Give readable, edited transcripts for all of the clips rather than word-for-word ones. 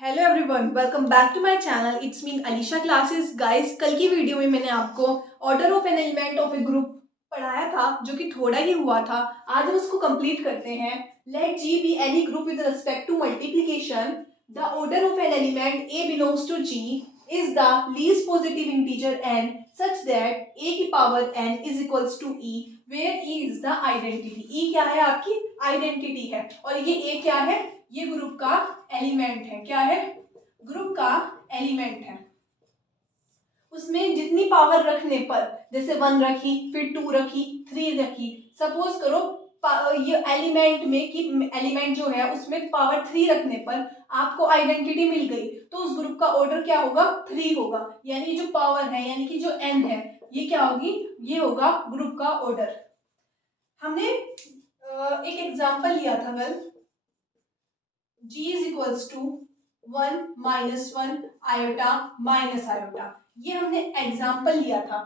Hello everyone, welcome back to my channel. It's mean Alisha classes. Guys, कल की video में मैंने आपको order of an element of a group पढ़ाया था, जो कि थोड़ा ही हुआ था। आज हम उसको कंप्लीट करते हैं। Let G be any group with respect to multiplication. The order of an element a belongs to G is the least positive integer n such that a की power n is equals to e where e is the identity। e क्या है? आपकी identity है। और ये a क्या है? ये ग्रुप का एलिमेंट है। क्या है? ग्रुप का एलिमेंट है। उसमें जितनी पावर रखने पर, जैसे 1 रखी, फिर 2 रखी, 3 रखी, सपोज करो ये एलिमेंट में कि एलिमेंट जो है उसमें पावर 3 रखने पर आपको आइडेंटिटी मिल गई, तो उस ग्रुप का ऑर्डर क्या होगा? 3 होगा। यानी जो पावर है, यानी कि जो n है, ये क्या होगी? ये होगा ग्रुप का ऑर्डर। हमने एक एग्जांपल लिया था कल, g is equals to 1 minus 1 iota minus iota. ये हमने एग्जाम्पल लिया था,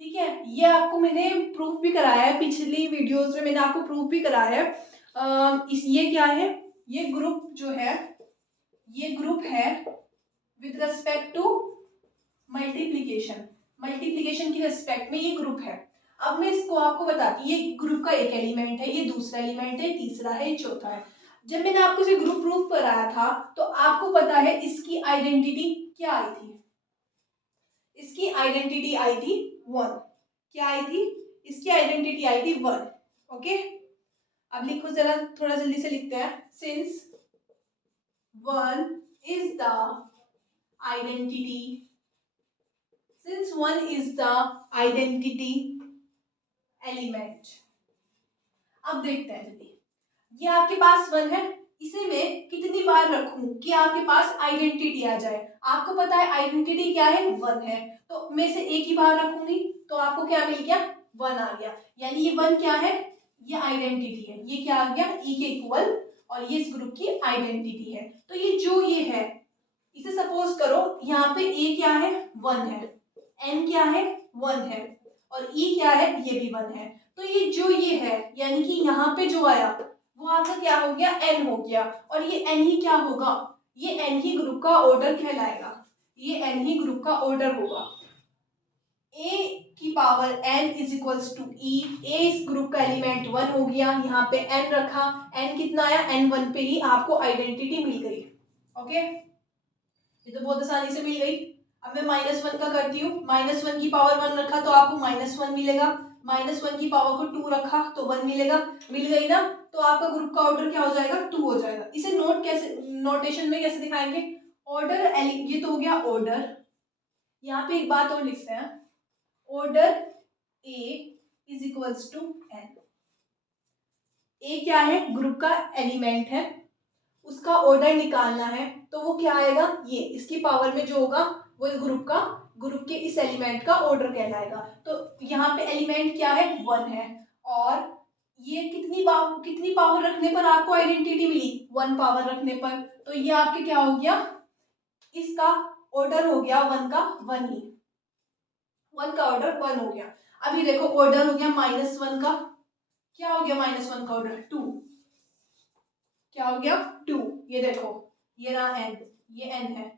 ठीक है। ये आपको मैंने प्रूफ भी कराया है, पिछली वीडियोस में मैंने आपको प्रूफ भी कराया है। ये क्या है? ये ग्रुप जो है, ये ग्रुप है with respect to multiplication. Multiplication की रिस्पेक्ट में ये ग्रुप है। अब मैं इसको आपको बताती, ये ग्रुप का एक एलिमेंट है, ये दूसरा एलिमेंट है, तीसरा है, ये चौथा है। जब मैंने आपको इसे ग्रुप प्रूफ कराया था, तो आपको पता है इसकी आइडेंटिटी क्या आई थी? इसकी आइडेंटिटी आई थी 1। क्या आई थी? इसकी आइडेंटिटी आई थी 1। ओके, अब लिखो जरा, थोड़ा जल्दी से लिखते हैं। Since 1 is the identity, since 1 is the identity element। अब देखते हैं जल्दी, ये आपके पास 1 है, इसे मैं कितनी बार रखूं कि आपके पास आइडेंटिटी आ जाए? आपको पता है आइडेंटिटी क्या है? 1 है, तो मैं इसे एक ही बार रखूंगी, तो आपको क्या मिल गया? 1 आ गया। यानी ये 1 क्या है? ये आइडेंटिटी है। ये क्या आ गया? ई के इक्वल, और ये इस ग्रुप की आइडेंटिटी है। तो ये जो ये है, इसे सपोज करो यहाँ पे ए क्या है? 1 है, n क्या है? 1 है, और e क्या है? ये भी 1 है। तो ये जो ये है, यानी कि यहाँ पे जो आया वो आपका क्या हो गया? n हो गया। और ये n ही क्या होगा? ये n ही ग्रुप का ऑर्डर कहलाएगा। ये n ही ग्रुप का ऑर्डर होगा। a की power n is equals to e। a इस ग्रुप का एलिमेंट 1 हो गया, यहाँ पे n रखा, n कितना आया? n1 पे ही आपको आइडेंटिटी मिल गई। ओके, ये तो बहुत आसानी से मिल गई। अब मैं -1 का करती हूँ। -1 की पावर 1 रखा तो आपको -1 मिलेगा, -1 की पावर को 2 रखा तो 1 मिलेगा। मिल गई ना? तो आपका ग्रुप का ऑर्डर क्या हो जाएगा? 2 हो जाएगा। इसे नोट कैसे, नोटेशन में कैसे दिखाएंगे? ऑर्डर ये तो हो गया ऑर्डर। यहाँ पे एक बात और लिखते हैं, order A is equals to n। A क्या है? ग्रुप का एलिमेंट है, उसका ऑर्डर निकालना है, तो वो क्या आएगा? ये इसकी पावर में जो होगा वो इस ग्रुप के इस एलिमेंट का ऑर्डर कहलाएगा। तो यहाँ पे एलिमेंट क्या है? 1 है, और ये कितनी पावर रखने पर आपको आइडेंटिटी मिली? 1 पावर रखने पर। तो ये आपके क्या हो गया? इसका ऑर्डर हो गया 1 का 1 ही। 1 का ऑर्डर 1 हो गया। अभी देखो, ऑर्डर हो गया -1 का। क्या हो गया? -1 का ऑर्डर 2। क्या हो गया? 2। ये देखो, ये रहा n, ये n है,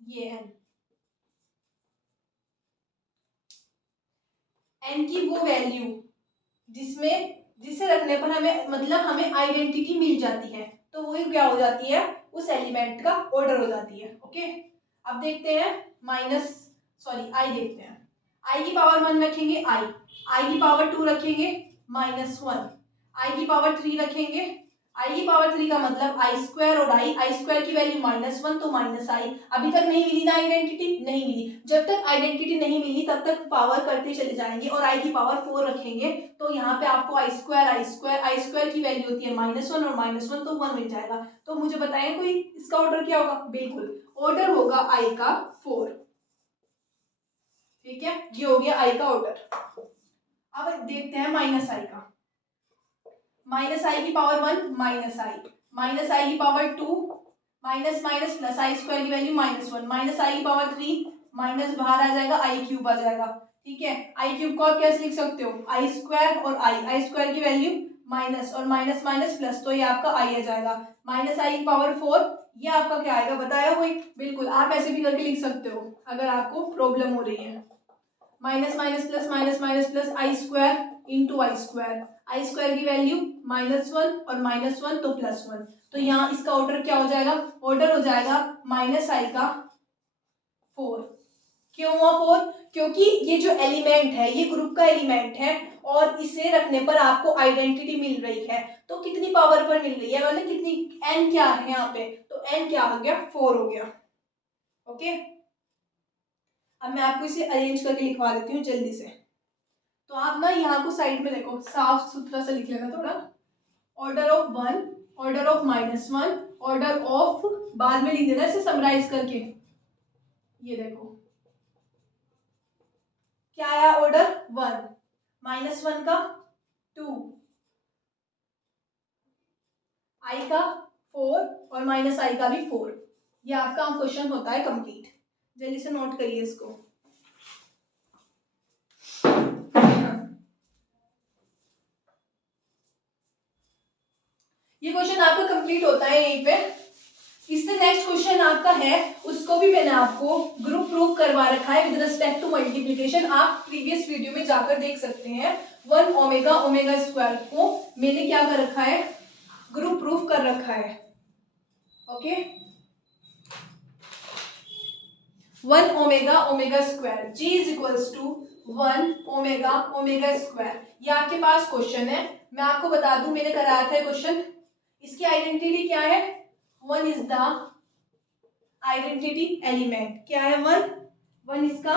ये n की वो वैल्यू जिसे रखने पर हमें, मतलब हमें आइडेंटिटी मिल जाती है, तो वही क्या हो जाती है? उस एलिमेंट का ऑर्डर हो जाती है। ओके, अब देखते हैं आई देखते हैं। i की पावर 1 रखेंगे, i की पावर 2 रखेंगे, -1, i की पावर 3 रखेंगे, i की पावर 3 का मतलब आई स्क्वायर, और आई स्क्वायर की वैल्यू -1, तो -i। अभी तक नहीं मिली ना आइडेंटिटी? नहीं मिली। जब तक आइडेंटिटी नहीं मिली तब तक पावर करते चले जाएंगे, और i की पावर 4 रखेंगे, तो यहाँ पे आपको आई स्क्वायर की वैल्यू होती है -1, और -1 तो 1 मिल जाएगा। तो मुझे बताएं कोई इसका ऑर्डर क्या होगा? बिल्कुल, ऑर्डर होगा i का 4। ठीक है, ये हो गया i का ऑर्डर। अब देखते हैं -i का। -i की पावर 1 -i की पावर 2, माइनस माइनस प्लस आई स्क्वायर की वैल्यू -1, -i की पावर 3, माइनस बाहर आ जाएगा, आई क्यूब आ जाएगा। ठीक है, आई क्यूब को आप कैसे लिख सकते हो? आई स्क्वायर और आई स्क्वायर की वैल्यू माइनस और माइनस माइनस प्लस, तो ये आपका आई आ जाएगा, माइनस आई की पावर 4, ये आपका क्या आएगा बताया कोई? बिल्कुल, आप ऐसे भी करके लिख सकते हो अगर आपको प्रॉब्लम हो रही है। माइनस माइनस प्लस आई स्क्वायर इंटू आई स्क्वायर, आई स्क्वायर की वैल्यू -1 और -1 तो +1, तो यहाँ इसका ऑर्डर क्या हो जाएगा? ऑर्डर हो जाएगा माइनस आई का 4। क्यों हुआ 4? क्योंकि ये जो एलिमेंट है ये ग्रुप का एलिमेंट है और इसे रखने पर आपको आइडेंटिटी मिल रही है, तो कितनी पावर पर मिल रही है, मतलब कितनी, n क्या है यहाँ पे, तो n क्या हो गया? 4 हो गया। ओके, अब मैं आपको इसे अरेंज करके लिखवा देती हूँ जल्दी से। तो आप ना यहाँ को साइड में देखो, साफ सुथरा सा लिख लेना थोड़ा। Order of 1, order of -1, order of, बाद में लिख देना इसे समराइज करके। ये देखो क्या आया? ऑर्डर 1, -1 का 2, आई का 4 और माइनस आई का भी 4। ये आपका क्वेश्चन होता है कंप्लीट। जल्दी से नोट करिए इसको। ये क्वेश्चन आपका कंप्लीट होता है यहीं पे। इससे नेक्स्ट क्वेश्चन आपका है, उसको भी मैंने आपको ग्रुप प्रूफ करवा रखा है विद रिस्पेक्ट टू मल्टीप्लिकेशन, आप प्रीवियस वीडियो में जाकर देख सकते हैं। 1 ओमेगा ओमेगा स्क्वायर को मैंने क्या कर रखा है? ग्रुप प्रूफ कर रखा है। Okay, 1 omega omega square, g is equals to 1 omega omega square. ये आपके पास क्वेश्चन है, मैं आपको बता दूं मैंने कराया था क्वेश्चन। इसकी आइडेंटिटी क्या है? 1 इज द आइडेंटिटी एलिमेंट। क्या है? 1 इसका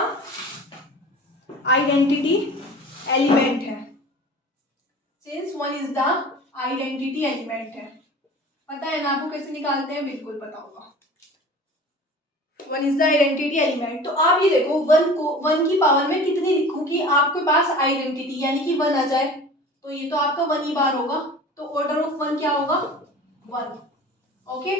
आइडेंटिटी एलिमेंट है। Since 1 is the identity element है। पता है ना आपको कैसे निकालते हैं? बिल्कुल पता होगा। 1 इज द आइडेंटिटी एलिमेंट। तो आप ये देखो 1 को 1 की पावर में कितनी लिखूं कि आपके पास आइडेंटिटी यानी कि 1 आ जाए, तो ये तो आपका 1 ही बार होगा, तो ऑर्डर ऑफ 1 क्या होगा? 1। ओके,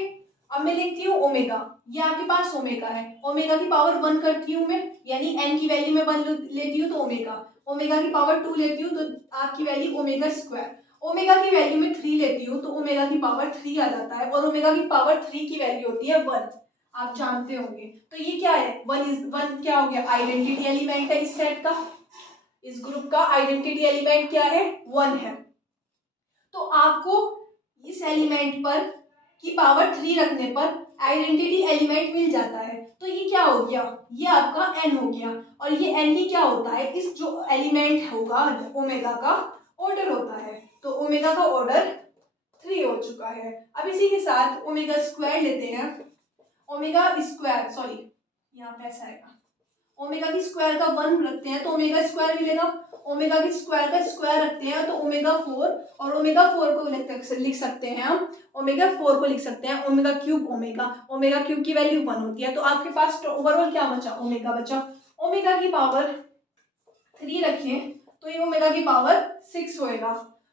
अब मैं लिखती हूँ ओमेगा, ये आपके पास ओमेगा है, ओमेगा की पावर 1 करती हूँ मैं, यानी n की वैल्यू में 1 लेती हूँ तो ओमेगा, ओमेगा की पावर 2 लेती हूँ तो आपकी वैल्यू ओमेगा स्क्वायर, ओमेगा की वैल्यू में 3 लेती हूँ तो ओमेगा की पावर 3 आ जाता है, और ओमेगा की पावर 3 की वैल्यू होती है 1, आप जानते होंगे। तो ये क्या है? 1 क्या हो गया? आइडेंटिटी एलिमेंट है इस सेट का, इस ग्रुप का आइडेंटिटी एलिमेंट क्या है? 1 है। तो आपको इस एलिमेंट पर की पावर 3 रखने पर आइडेंटिटी एलिमेंट मिल जाता है, तो ये क्या हो गया? ये आपका n हो गया, और ये n ही क्या होता है? इस जो एलिमेंट होगा ओमेगा का ऑर्डर होता है, तो ओमेगा का ऑर्डर 3 हो चुका है। अब इसी के साथ ओमेगा स्क्वायर लेते हैं, ओमेगा स्क्वायर, सॉरी यहाँ पे ऐसा आएगा, ओमेगा की स्क्वायर का 1 रखते हैं तो ओमेगा स्क्वायर मिलेगा, ओमेगा की स्क्वायर का स्क्वायर रखते हैं तो ओमेगा 4, और ओमेगा 4 को लिख सकते हैं हम, ओमेगा 4 को लिख सकते हैं ओमेगा क्यूब, ओमेगा क्यूब की वैल्यू 1 होती है, तो आपके पास ओवरऑल क्या बचा? ओमेगा बचा। ओमेगा की पावर 3 रखें तो ये ओमेगा की पावर 6 होएगा,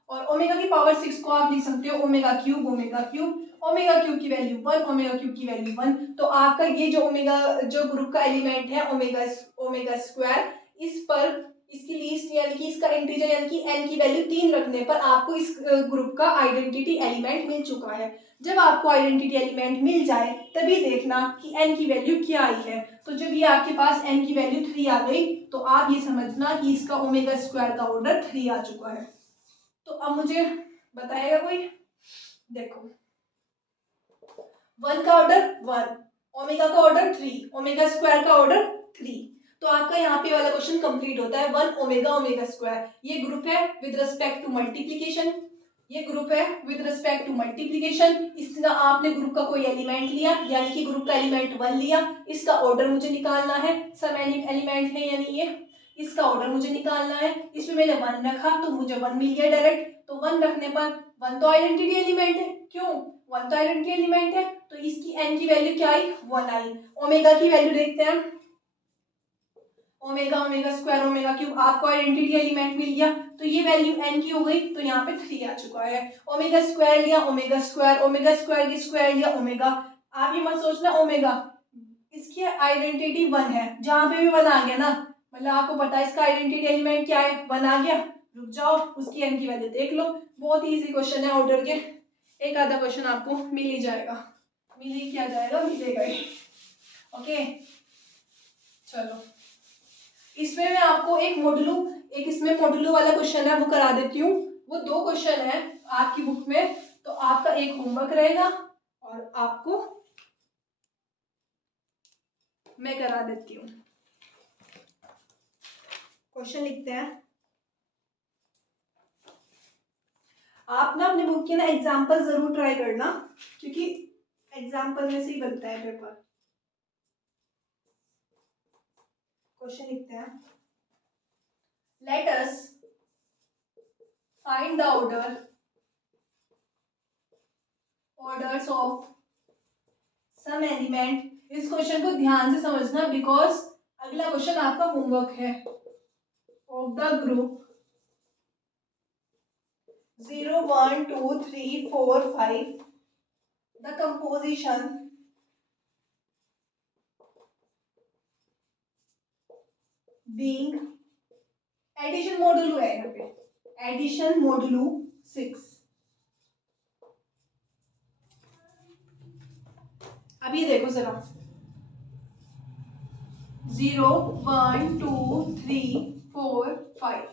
और ओमेगा की पावर 6 को आप लिख सकते हो ओमेगा क्यूब, ओमेगा क्यूब की वैल्यू 1, ओमेगा क्यूब की वैल्यू 1, तो आपका ये जो ओमेगा जो ग्रुप का एलिमेंट है ओमेगा स्क्वायर, इस पर इसकी लीस्ट यानी कि इसका इंटीजर यानी कि n की वैल्यू 3 रखने पर आपको इस ग्रुप का आइडेंटिटी एलिमेंट मिल चुका है। जब आपको आइडेंटिटी एलिमेंट मिल जाए तभी देखना कि n की वैल्यू क्या आई है, तो जब ये आपके पास n की वैल्यू 3 आ गई तो आप ये समझना कि इसका ओमेगा स्क्वायर का ऑर्डर 3 आ चुका है। तो अब मुझे बताएगा कोई? देखो 1 का ऑर्डर 1, ओमेगा का ऑर्डर 3, ओमेगा स्क्वायर का ऑर्डर 3, तो आपका यहाँ पे वाला क्वेश्चन कंप्लीट होता है। 1 ओमेगा ओमेगा स्क्वायर, ये ग्रुप है विद रिस्पेक्ट टू मल्टीप्लिकेशन, ये ग्रुप है विद रिस्पेक्ट टू मल्टीप्लिकेशन, इसका आपने ग्रुप का कोई एलिमेंट लिया यानी कि ग्रुप का एलिमेंट 1 लिया, इसका ऑर्डर मुझे निकालना है, सब एलिमेंट है यानी ये, इसका ऑर्डर मुझे निकालना है, इसमें मैंने 1 रखा तो मुझे 1 मिल गया डायरेक्ट, तो 1 रखने पर 1 तो आइडेंटिटी एलिमेंट है, क्यों? 1 तो आइडेंटिटी एलिमेंट है, तो इसकी n की वैल्यू क्या आई? 1 आई। ओमेगा की वैल्यू देखते हैं, omega omega square omega cube, आपको आइडेंटिटी एलिमेंट मिल गया, तो ये वैल्यू n की हो गई, तो यहाँ पे 3 आ चुका है। ओमेगा स्क्वायर लिया, ओमेगा स्क्वायर की स्क्वायर लिया ओमेगा, आप ये मत सोचना ओमेगा, इसकी आइडेंटिटी 1 है, जहां पे भी 1 आ गया ना, मतलब आपको पता है इसका आइडेंटिटी एलिमेंट क्या है? 1 आ गया, रुक जाओ, उसकी n की वैल्यू देख लो। बहुत इजी क्वेश्चन है ऑर्डर के, एक आधा क्वेश्चन आपको मिल ही जाएगा, मिल ही क्या जाएगा, मिलेगा ही। ओके चलो, इसमें मैं आपको एक इसमें मॉड्यूलो वाला क्वेश्चन है वो करा देती हूँ। वो 2 क्वेश्चन है आपकी बुक में, तो आपका एक होमवर्क रहेगा और आपको मैं करा देती हूँ। क्वेश्चन लिखते हैं। आप ना अपनी बुक के ना एग्जाम्पल जरूर ट्राई करना, क्योंकि एग्जाम्पल में से ही बनता है पेपर। क्वेश्चन लिखते हैं। Let us find the orders of some element. इस क्वेश्चन को ध्यान से समझना, बिकॉज अगला क्वेश्चन आपका होमवर्क है। Of the group 0 1 2 3 4 5, the composition being addition modulo है, यहाँ पे एडिशन मॉडुलो 6। अब ये देखो जरा, 0 1 2 3 4 5,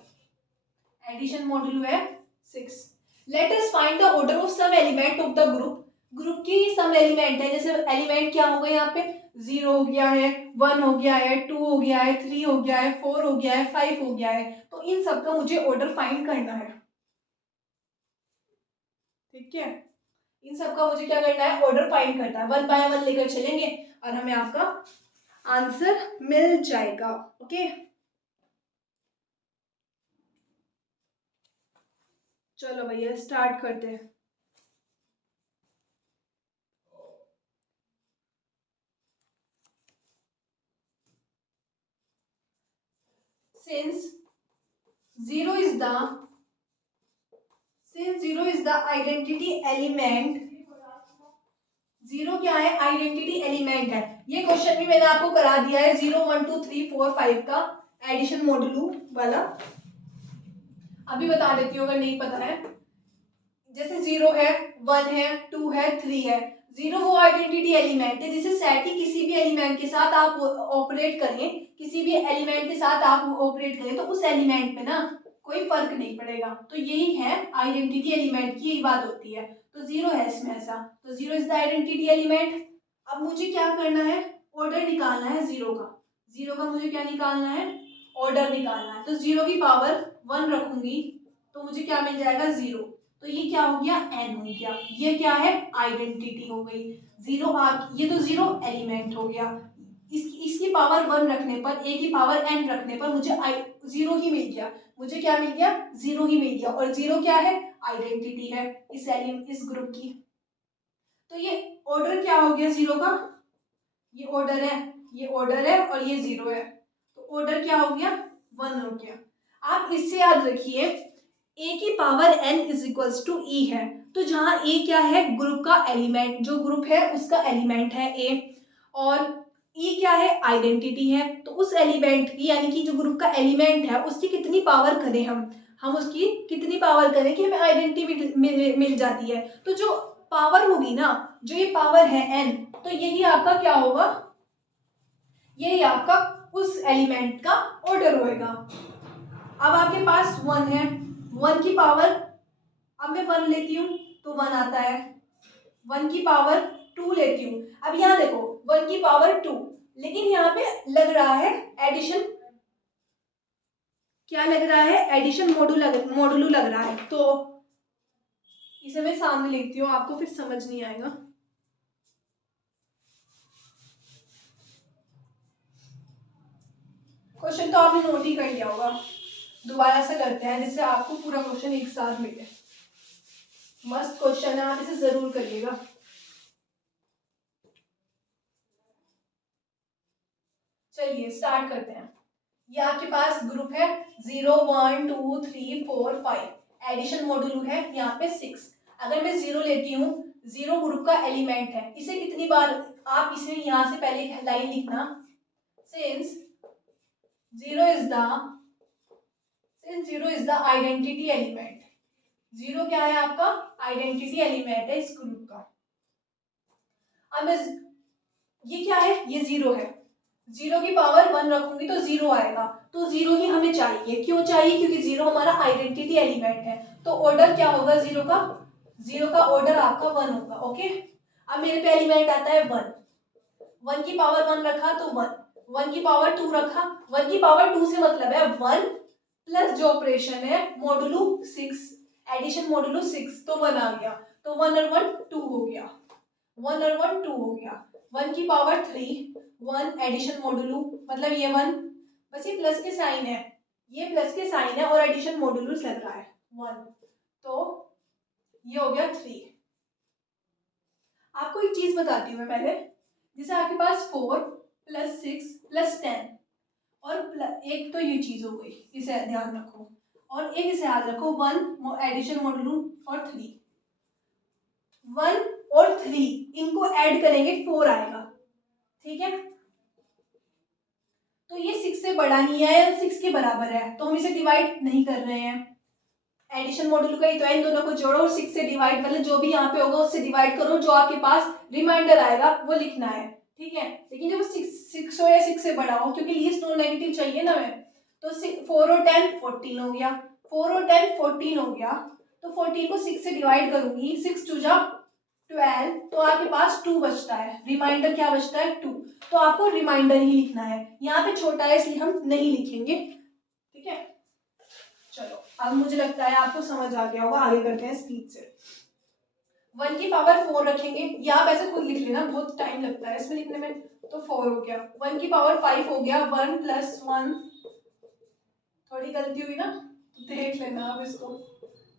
एडिशन मॉडुलो है 6। Let us find the order of some element of the group. Group की सम एलिमेंट है, जैसे एलिमेंट क्या होगा यहाँ पे, 0 हो गया है, 1 हो गया है, 2 हो गया है, 3 हो गया है, 4 हो गया है, 5 हो गया है। तो इन सब का मुझे ऑर्डर फाइंड करना है। ठीक है, इन सब का मुझे क्या करना है, ऑर्डर फाइंड करना है। 1 बाय 1 लेकर चलेंगे और हमें आपका आंसर मिल जाएगा। ओके चलो भैया स्टार्ट करते हैं। since 0 is the identity element, 0 क्या है, आइडेंटिटी एलिमेंट है। ये क्वेश्चन भी मैंने आपको करा दिया है 0 1 2 3 4 5 का एडिशन मॉडुलो वाला, अभी बता देती हूँ अगर नहीं पता है। जैसे 0 है, 1 है, 2 है, 3 है। 0 वो आइडेंटिटी एलिमेंट है, जिसे सेट की किसी भी एलिमेंट के साथ आप ऑपरेट करें, किसी भी एलिमेंट के साथ आप ऑपरेट करें तो उस एलिमेंट पे ना कोई फर्क नहीं पड़ेगा। तो यही है आइडेंटिटी एलिमेंट की, यही बात होती है। तो 0 है इसमें ऐसा, तो 0 इज द आइडेंटिटी एलिमेंट। अब मुझे क्या करना है, ऑर्डर निकालना है 0 का। 0 का मुझे क्या निकालना है, ऑर्डर निकालना है। तो 0 की पावर 1 रखूंगी तो मुझे क्या मिल जाएगा, 0। तो ये क्या हो गया, n हो गया। ये क्या है, आइडेंटिटी हो गई। 0 आप, ये तो 0 एलिमेंट हो गया। इसकी पावर 1 रखने पर, a की पावर n रखने पर मुझे 0 ही मिल गया। मुझे क्या मिल गया, 0 ही मिल गया। और 0 क्या है, आइडेंटिटी है इस ग्रुप की। तो ये ऑर्डर क्या हो गया 0 का, ये ऑर्डर है, ये ऑर्डर है और ये 0 है। तो ऑर्डर क्या हो गया, 1 हो गया। आप इससे याद रखिए a की power n is equals to e है। तो जहां a क्या है, ग्रुप का एलिमेंट, जो ग्रुप है उसका एलिमेंट है a, और e क्या है, आइडेंटिटी है। तो उस एलिमेंट की, यानी कि जो ग्रुप का एलिमेंट है उसकी कितनी पावर करें हम उसकी कितनी पावर करें कि हमें आइडेंटिटी मिल जाती है। तो जो पावर होगी ना, जो ये पावर है n, तो यही आपका क्या होगा, यही आपका उस एलिमेंट का ऑर्डर होएगा। अब आपके पास 1 है, 1 की पावर, अब मैं 1 लेती हूँ तो 1 आता है, 1 की पावर 2 लेती हूँ। अब यहाँ देखो 1 की पावर 2, लेकिन यहाँ पे लग रहा है एडिशन, क्या लग रहा है, एडिशन मॉडुलो लग रहा है। तो इसे मैं सामने लिखती हूँ, आपको फिर समझ नहीं आएगा। क्वेश्चन तो आपने नोट ही कर लिया होगा, दोबारा से करते हैं जिससे आपको पूरा क्वेश्चन एक साथ मिले। मस्त क्वेश्चन है, आप इसे जरूर करिएगा। चलिए स्टार्ट करते हैं। ये आपके पास ग्रुप है 0 1 2 3 4 5, एडिशन मॉडुलो है यहाँ पे 6। अगर मैं 0 लेती हूँ, 0 ग्रुप का एलिमेंट है, इसे कितनी बार, आप इसे यहाँ से पहले लाइन लिखना, since 0 is the sins zero is the identity element, zero क्या है आपका आइडेंटिटी एलिमेंट है इस ग्रुप का। अब ये क्या है, ये जीरो है, जीरो की पावर वन रखूंगी तो जीरो आएगा, तो जीरो ही हमें चाहिए। क्यों चाहिए, क्योंकि जीरो हमारा आइडेंटिटी एलिमेंट है। तो ऑर्डर क्या होगा जीरो का, जीरो का ऑर्डर आपका वन होगा। ओके, अब मेरे पे एलिमेंट आता है वन, वन की पावर वन रखा तो वन, वन की पावर टू रखा, वन की पावर टू से मतलब है वन प्लस जो ऑपरेशन है modulo six, addition modulo six, तो वन आ गया, तो वन और वन टू हो गया, वन और वन टू हो गया, वन की power three, one addition modulo मतलब ये वन, बस ये प्लस के साइन है, ये प्लस के साइन है और एडिशन मॉडुलस लग रहा है वन, तो ये हो गया थ्री। आपको एक चीज बताती हूँ मैं पहले, जैसे आपके पास four plus six plus ten और एक तो ये चीज हो गई, इसे ध्यान रखो, और एक इसे याद रखो वन एडिशन मॉडुलो और थ्री, वन और थ्री इनको ऐड करेंगे फोर आएगा, ठीक है। तो ये सिक्स से बड़ा नहीं है या सिक्स के बराबर है, तो हम इसे डिवाइड नहीं कर रहे हैं, एडिशन मॉडुलो का ही तो है, इन दोनों को जोड़ो और सिक्स से डिवाइड, मतलब जो भी यहाँ पे होगा उससे डिवाइड करो, जो आपके पास रिमाइंडर आएगा वो लिखना है, ठीक है। लेकिन जब सिक्स हो या सिक्स से बड़ा हो, क्योंकि लीस्ट नॉन नेगेटिव चाहिए ना मैं, तो फोर और टेन फोर्टीन हो गया, फोर और टेन फोर्टीन हो गया, तो फोर्टीन को सिक्स से डिवाइड करूंगी, सिक्स टू जा 12, तो आपके पास टू बचता है, रिमाइंडर क्या बचता है टू, तो आपको रिमाइंडर ही लिखना है, यहाँ पे छोटा है इसलिए हम नहीं लिखेंगे, ठीक है। चलो अब मुझे लगता है आपको समझ आ गया होगा, आगे करते हैं स्पीड से। वन की पावर फोर रखेंगे, या आप ऐसे खुद लिख लेना, बहुत टाइम लगता है इसमें लिखने में, तो फोर हो गया, वन की पावर फाइव हो गया, वन प्लस वन, थोड़ी गलती हुई ना, देख लेना आप इसको,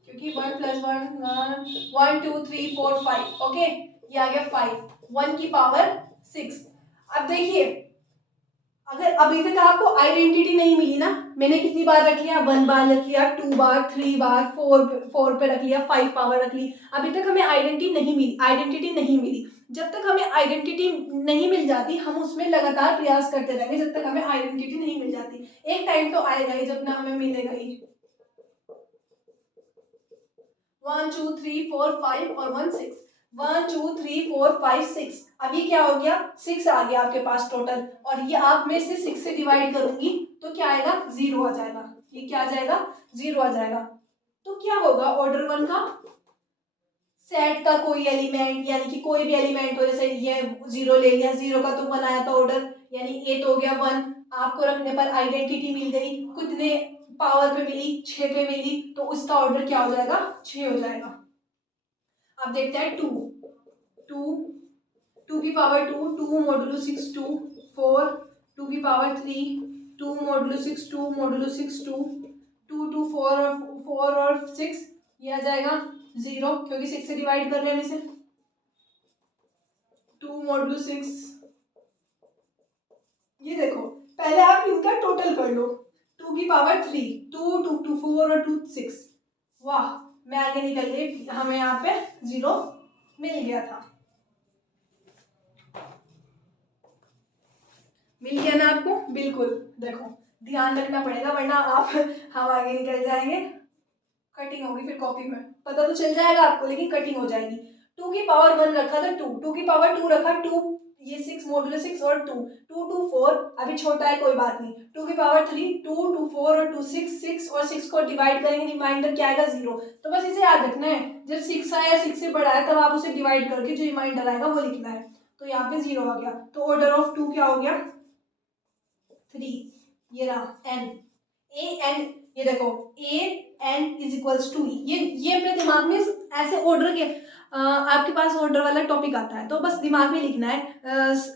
क्योंकि one plus one one, one two three four five, okay, ये आ गया फाइव, वन की पावर सिक्स। अब देखिए, अगर अभी तक आपको आइडेंटिटी नहीं मिली ना, मैंने कितनी बार रख लिया, वन बार रख लिया, टू बार, थ्री बार, फोर पे रख लिया, फाइव पावर रख ली, अभी तक हमें आइडेंटिटी नहीं मिली। जब तक हमें आइडेंटिटी नहीं मिल जाती, हम उसमें लगातार प्रयास करते रहेंगे जब तक हमें आइडेंटिटी नहीं मिल जाती। एक टाइम तो आएगा ही जब ना हमें मिलेगा ही। 1 2 3 4 5 और 1 6, 1 2 3 4 5 6, अब ये क्या हो गया, 6 आ गया आपके पास टोटल, और ये आप में से 6 से डिवाइड करूंगी तो क्या आएगा, जीरो आ जाएगा, ये क्या आ जाएगा, जीरो आ जाएगा। तो क्या होगा ऑर्डर वन का, सेट का कोई एलिमेंट, यानी कि कोई भी एलिमेंट हो, जैसे ये जीरो ले लिया, जीरो का तो वन आया था ऑर्डर, यानी 8 हो गया वन, आपको रखने पर आइडेंटिटी मिल गई, कितने पावर पे मिली, 6 पे मिली, तो उसका ऑर्डर क्या हो जाएगा, 6 हो जाएगा। अब देखते हैं टू, टू टू की power two, two modulo six two, four, two की power three, two modulo six two, modulo six two, two two four और सिक्स, ये आ जाएगा जीरो, क्योंकि सिक्स से डिवाइड कर रहे हैं इसे, टू मॉडुलो सिक्स, ये देखो पहले आप इनका टोटल कर लो, टू की power three, two two two four और टू सिक्स, वाह मैं आगे निकल गई, हमें यहाँ पे जीरो मिल गया था, मिल गया ना आपको, बिल्कुल। देखो ध्यान रखना पड़ेगा वरना आप हम आगे निकल जाएंगे, कटिंग होगी फिर कॉपी में, पता तो चल जाएगा आपको लेकिन कटिंग हो जाएगी। टू की पावर वन रखा था टू, टू की पावर टू रखा टू, ये सिक्स मॉडुलो सिक्स और टू, टू टू फोर, अभी छोटा है कोई बात नहीं, टू की power three, two two four और टू सिक्स, सिक्स और सिक्स को डिवाइड करेंगे, रिमाइंडर क्या आएगा जीरो, तो बस इसे याद रखना है, जब सिक्स आया सिक्स से बड़ा है तब आप उसे डिवाइड करके जो रिमाइंडर आएगा वो लिखना है, तो यहाँ पे जीरो आ गया, तो ऑर्डर ऑफ टू क्या हो गया, थ्री, ये रहा एन, ए एन, ये देखो A N is equals to ई, ये अपने दिमाग में ऐसे ऑर्डर के आपके पास ऑर्डर वाला टॉपिक आता है तो बस दिमाग में लिखना है,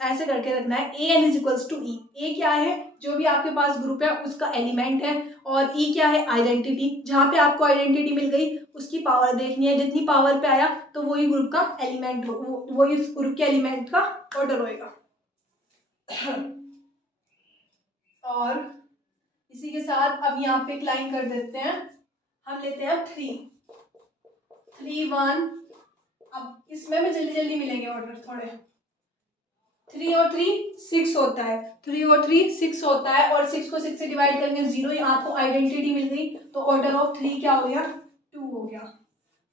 ऐसे करके रखना है, A N is equals to ई, ए क्या है, जो भी आपके पास ग्रुप है उसका एलिमेंट है, और ई क्या है, आइडेंटिटी, जहाँ पे आपको आइडेंटिटी मिल गई उसकी पावर देखनी है, जितनी पावर पे आया तो वही ग्रुप का एलिमेंट वही उस ग्रुप के एलिमेंट का ऑर्डर होएगा। और इसी के साथ अब यहाँ पे एक लाइन कर देते हैं, हम लेते हैं थ्री, थ्री वन, अब इसमें भी जल्दी जल्दी मिलेंगे ऑर्डर थोड़े, 3 और 3 6 होता है, 3 और 3 6 होता है, और 6 को 6 से डिवाइड करेंगे 0, यहाँ आपको आइडेंटिटी मिल गई, तो ऑर्डर ऑफ 3 क्या हो गया, 2 हो गया।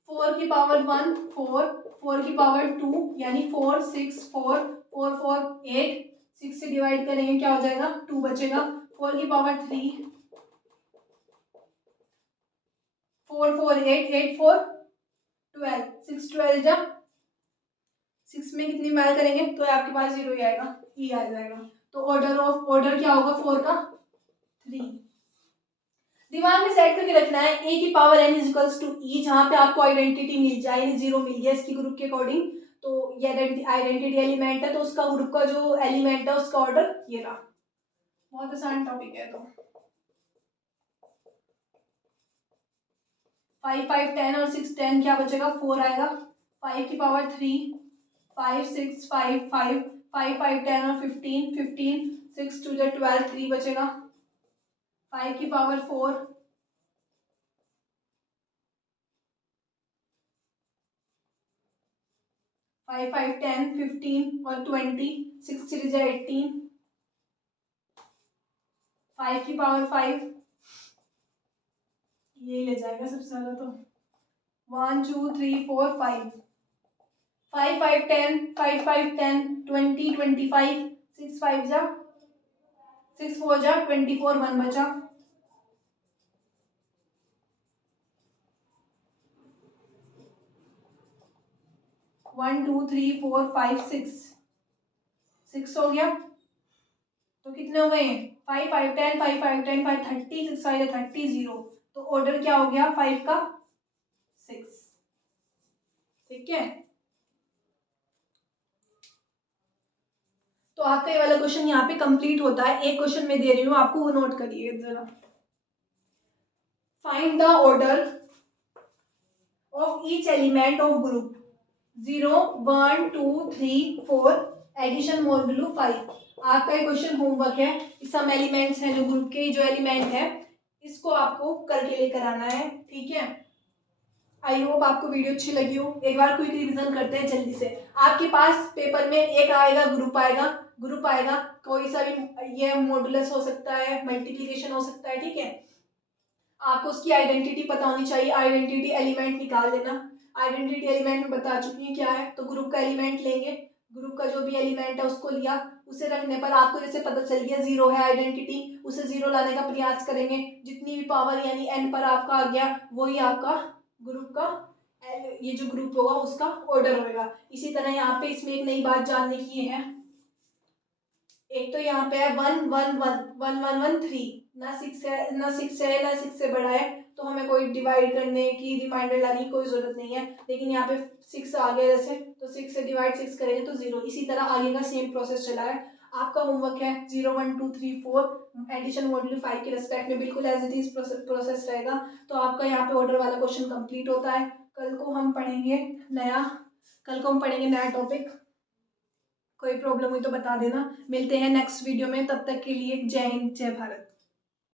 4 की पावर 1 4, 4 की पावर 2 यानी 4 6 4 4 4 8, 6 से डिवाइड करेंगे क्या हो जाएगा, 2 बचेगा। 4 की पावर 3 4 4 8 8 4 12, 6 12 जा 6 में कितनी माइल करेंगे तो आपके पास 0 ही आएगा, ई आ जाएगा। तो ऑर्डर क्या होगा 4 का 3। दिमाग में सेट करके रखना है ए की power n is equals to E, जहां पे आपको आइडेंटिटी मिल जाए, यानी 0 मिल गया इसकी ग्रुप के अकॉर्डिंग, तो ये आइडेंटिटी एलिमेंट है, तो उसका ग्रुप का जो एलिमेंट है उसका ऑर्डर ये रहा। बहुत आसान टॉपिक है। तो 5 5 10 और 6 10 क्या बचेगा 4 आएगा। 5 की पावर 3 5 6 5 5 5 5 10 और 15 15 6 2 12 3 बचेगा। 5 की पावर 4 5 5 10 15 और 20 6 3 18 5 की पावर 5 ये ले जाएगा सबसे ज्यादा, तो 1 2 3 4 5 5 5 10 5 5 10 20 25 6 5 जा 6 4 जा 24 1 बचा। 1 2 3 4 5 6 6 हो गया, तो कितने हो गए 5 5 10 5 5 10 5 30 6 5 30 0, तो ऑर्डर क्या हो गया 5 का 6। ठीक है, तो आपका ये वाला क्वेश्चन यहाँ पे कंप्लीट होता है। एक क्वेश्चन मैं दे रही हूँ आपको, वो नोट करिए जरा। Find the order of each element of group 0 1 2 3 4 addition modulo 5। आपका ये क्वेश्चन होमवर्क है, सम एलिमेंट्स हैं जो ग्रुप के जो एलिमेंट है इसको आपको करके लेकर आना है। ठीक है, आई होप आपको वीडियो अच्छी लगी हो। एक बार क्विक रिवीजन करते हैं जल्दी से। आपके पास पेपर में एक आएगा ग्रुप आएगा, ग्रुप आएगा कोई सा भी, ये मॉडुलस हो सकता है, मल्टीप्लिकेशन हो सकता है। ठीक है, आपको उसकी आइडेंटिटी पता होनी चाहिए, आइडेंटिटी एलिमेंट निकाल लेना। आइडेंटिटी एलिमेंट में बता चुकी हूँ क्या है, तो ग्रुप का एलिमेंट लेंगे, ग्रुप का जो भी एलिमेंट है उसको लिया, उसे रखने पर आपको जैसे पता चल गया 0 है आइडेंटिटी, उसे 0 लाने का प्रयास करेंगे, जितनी भी पावर यानी n पर आपका आ गया वही आपका ग्रुप का ये जो ग्रुप होगा उसका ऑर्डर होगा। इसी तरह यहाँ पे इसमें एक नई बात जानने की है, एक तो यहाँ पे है 1 1 1 1 1 1 3, ना 6 है ना 6 है ना 6 से बड़ा है, तो हमें कोई डिवाइड करने की रिमाइंडर लाने की कोई जरूरत नहीं है। लेकिन यहाँ पे 6 आ गया जैसे, तो 6 से डिवाइड 6 करेंगे तो 0। इसी तरह आगे का सेम प्रोसेस चला है। आपका होमवर्क है 0 1 2 3 4 एडिशन मॉड्यूल 5 के रेस्पेक्ट में बिल्कुल एज इट इज प्रोसेस रहेगा। तो आपका यहाँ पे ऑर्डर वाला क्वेश्चन कंप्लीट होता है। कल को हम पढ़ेंगे नया टॉपिक। कोई प्रॉब्लम हुई तो बता देना। मिलते हैं नेक्स्ट वीडियो में, तब तक के लिए जय हिंद जय भारत।